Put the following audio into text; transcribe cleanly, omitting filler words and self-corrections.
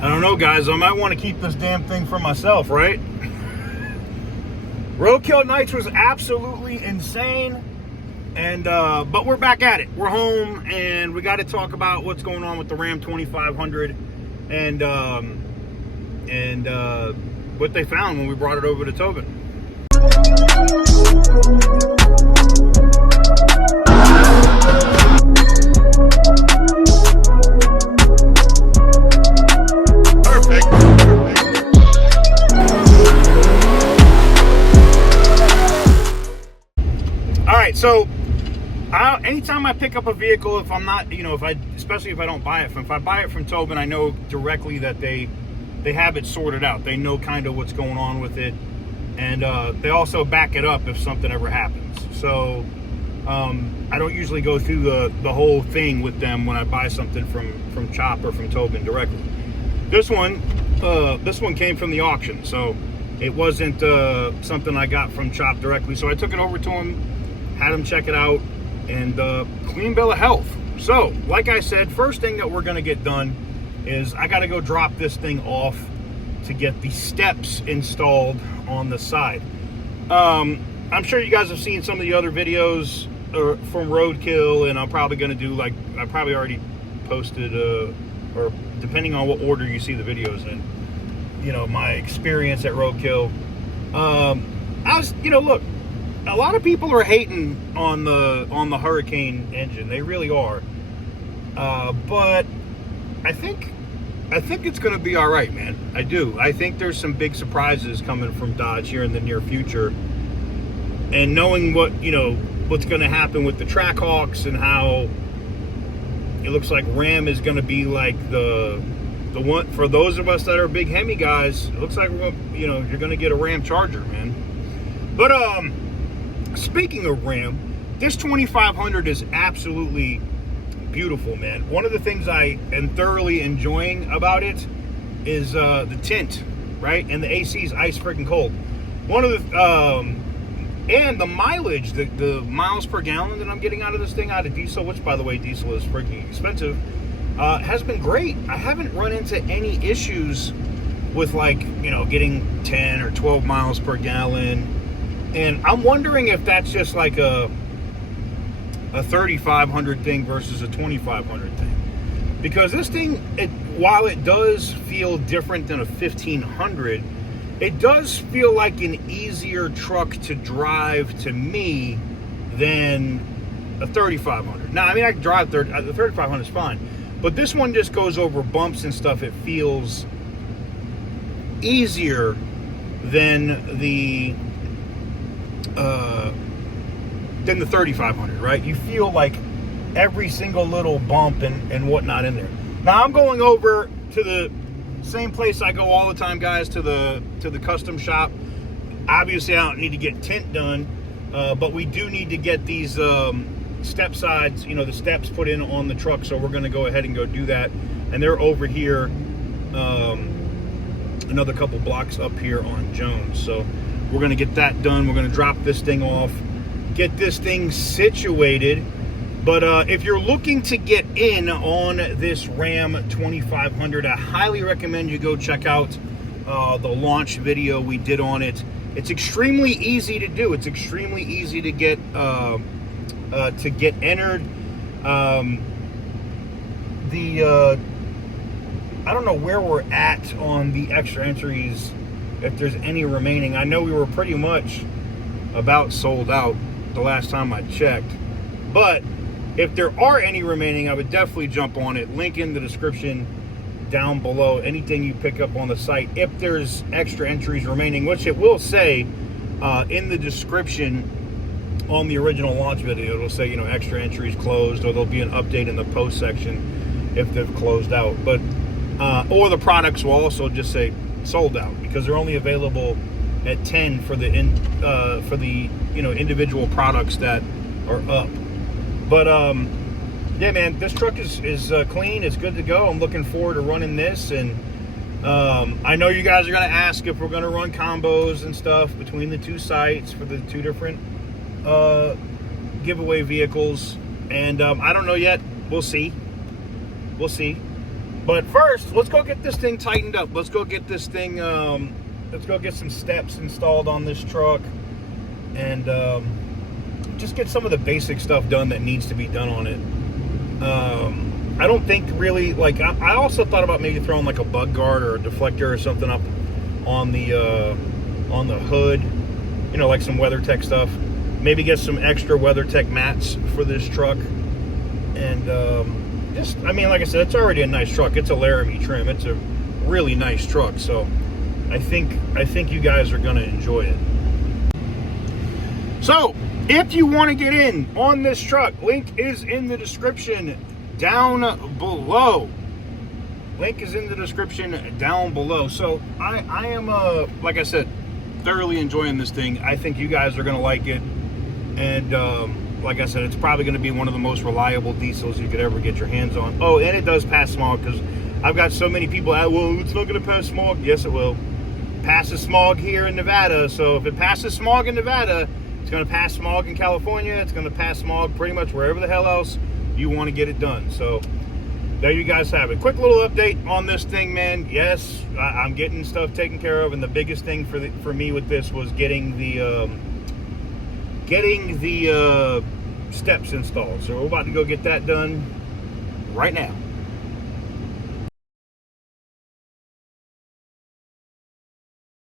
I don't know, guys. I might want to keep this damn thing for myself, right? Roadkill Nights was absolutely insane. And but we're back at it. We're home, and we got to talk about what's going on with the Ram 2500 and what they found when we brought it over to Tobin. All right, so anytime I pick up a vehicle, if I'm not, especially if I don't buy it if I buy it from Tobin, I know directly that they have it sorted out. They know kind of what's going on with it, and they also back it up if something ever happens. So I don't usually go through the whole thing with them when I buy something from Chop or from Tobin directly. This one came from the auction, so it wasn't something I got from Chop directly. So I took it over to him, had him check it out, and clean bill of health. So, like I said, first thing that we're gonna get done is I gotta go drop this thing off to get the steps installed on the side. I'm sure you guys have seen some of the other videos from Roadkill, and I'm probably gonna do I probably already posted, or depending on what order you see the videos in, my experience at Roadkill. Look, a lot of people are hating on the Hurricane engine. They really are. But I think it's going to be all right, man. I do. I think there's some big surprises coming from Dodge here in the near future. And knowing what's going to happen with the Trackhawks and how it looks like Ram is going to be like the one for those of us that are big Hemi guys. It looks like you're going to get a Ram Charger, man. But speaking of Ram, this 2500 is absolutely beautiful, man. One of the things I am thoroughly enjoying about it is the tint, right? And the AC is ice freaking cold. One of the and the mileage, the miles per gallon that I'm getting out of this thing, out of diesel, which by the way, diesel is freaking expensive, has been great. I haven't run into any issues with getting 10 or 12 miles per gallon. And I'm wondering if that's just like a 3500 thing versus a 2500 thing. Because this thing, while it does feel different than a 1500, it does feel like an easier truck to drive to me than a 3500. Now, I mean, I can drive the 3500 is fine. But this one just goes over bumps and stuff. It feels easier than the 3500, right? You feel like every single little bump and whatnot in there. Now I'm going over to the same place I go all the time, guys, to the custom shop. Obviously, I don't need to get tint done, but we do need to get these step sides, the steps put in on the truck. So we're going to go ahead and go do that. And they're over here, another couple blocks up here on Jones. So we're going to get that done. We're going to drop this thing off, get this thing situated. But if you're looking to get in on this Ram 2500, I highly recommend you go check out the launch video we did on it. It's extremely easy to do. It's extremely easy to get entered. I don't know where we're at on the extra entries, if there's any remaining. I know we were pretty much about sold out the last time I checked, but if there are any remaining, I would definitely jump on it. Link in the description down below. Anything you pick up on the site, if there's extra entries remaining, which it will say in the description on the original launch video, it'll say, extra entries closed, or there'll be an update in the post section if they've closed out. But or the products will also just say sold out, because they're only available at 10 for the individual products that are up. But yeah, man, this truck is clean. It's good to go. I'm looking forward to running this. And I know you guys are going to ask if we're going to run combos and stuff between the two sites for the two different giveaway vehicles. And I don't know yet. We'll see. But first, let's go get this thing tightened up. Let's go get this thing, let's go get some steps installed on this truck. And just get some of the basic stuff done that needs to be done on it. I don't think really, like, I also thought about maybe throwing like a bug guard or a deflector or something up on the hood. You know, like some WeatherTech stuff. Maybe get some extra WeatherTech mats for this truck. And I mean, like I said, it's already a nice truck. It's a Laramie trim. It's a really nice truck. So I think you guys are gonna enjoy it. So if you want to get in on this truck, link is in the description down below. Link is in the description down below. So I am like I said, thoroughly enjoying this thing. I think you guys are gonna like it. And like I said, it's probably going to be one of the most reliable diesels you could ever get your hands on. Oh, and it does pass smog, because I've got so many people out, well, it's not going to pass smog. Yes, it will. Passes smog here in Nevada. So if it passes smog in Nevada, it's going to pass smog in California. It's going to pass smog pretty much wherever the hell else you want to get it done. So there you guys have it. Quick little update on this thing, man. Yes, I'm getting stuff taken care of, and the biggest thing for me with this was getting the steps installed. So we're about to go get that done right now.